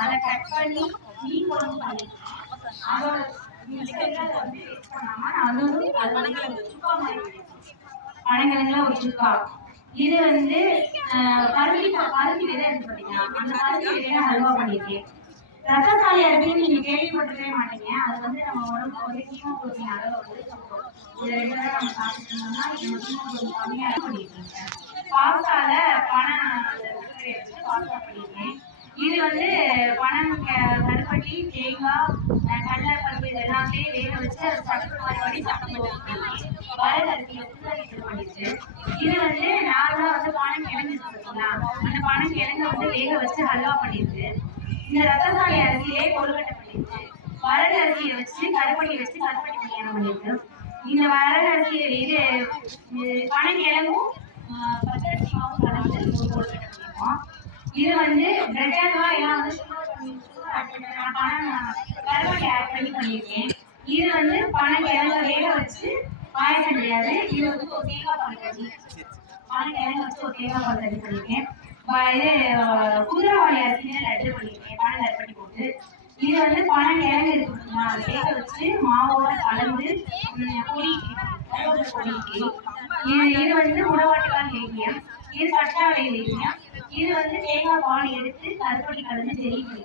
அதை கட் பண்ணி மீன் குழம்பு பண்ணிருக்கேன். அதோட வந்து வேஸ்ட் பண்ணாம நான் வந்து சுக்கா மாதிரி பனங்கிழங்குல ஒரு சுக்கா. இது வந்து பருத்தி விதை இருக்கு பாத்தீங்கன்னா, அந்த பருத்தி விதையில ஹல்வா பண்ணிருக்கேன். ரத்தசாலி அரிசின்னு நீங்க கேள்விப்பட்டிருக்கவே மாட்டீங்க. அது வந்து நம்ம உடம்புக்கு வந்து ஹீமோகுளோபின் அளவு வந்து இதை ரெகுலரா நம்ம சாப்பிட்டோம்னா நம்ம ஹீமோகுளோபின் கம்மியாக பண்ணிருக்கீங்க. பாஸ்தால பாஸ்தா பண்ணிருக்கேன். இது வந்து கருப்பட்டி, தேங்காய், கடலைப்பருப்பு இது எல்லாத்தையும் வேக வச்சு அது சக்கரை மாதிரி வரகு அரிசியை புதுஅரிசி பண்ணிட்டு, இது வந்து நார்மலா வந்து பனங்கிழங்கு பார்த்தீங்களா, அந்த பனங்கிழங்க வந்து வேக வச்சு ஹல்வா பண்ணிருக்கு. இந்த ரத்தசாலி அரிசியே கொழுக்கட்டை பண்ணிருக்கு. வரகு அரிசியை வச்சு கருப்பட்டி கல்யாணம் பண்ணிருக்கு. இந்த வரகு அரிசி இது பனங்கிழங்கும் பச்சரிசி மாவும் கலந்து ஒரு கொழுக்கட்டை பண்ணிருக்கோம். இது வந்து பிரெட் அல்வா எல்லாம் வந்து கருப்பட்டி ஆட் பண்ணி பண்ணியிருக்கேன். இது வந்து பனங்கிழங்க வேக வச்சு பாயசம் கிடையாது. இது வந்து ஒரு தேங்காய் பால் தண்ணி பனங்கிழங்க வச்சு ஒரு தேங்காய் பால் தண்ணி பண்ணியிருக்கேன். இது குதிரைவாளி அரிசியில லட்டு பண்ணியிருக்கேன் பனை கருப்பட்டி போட்டு. இது வந்து பனங்கிழங்கு இருக்குங்களா, அதை வேக வச்சு மாவோட கலந்து பொடிக்கு. இது வந்து உணவாட்டுக்கால் லேகியம். இது கற்றாழை லேகியம். இது வந்து தேங்காய் பால் எடுத்து கருப்பட்டி கலந்து தெரியும்.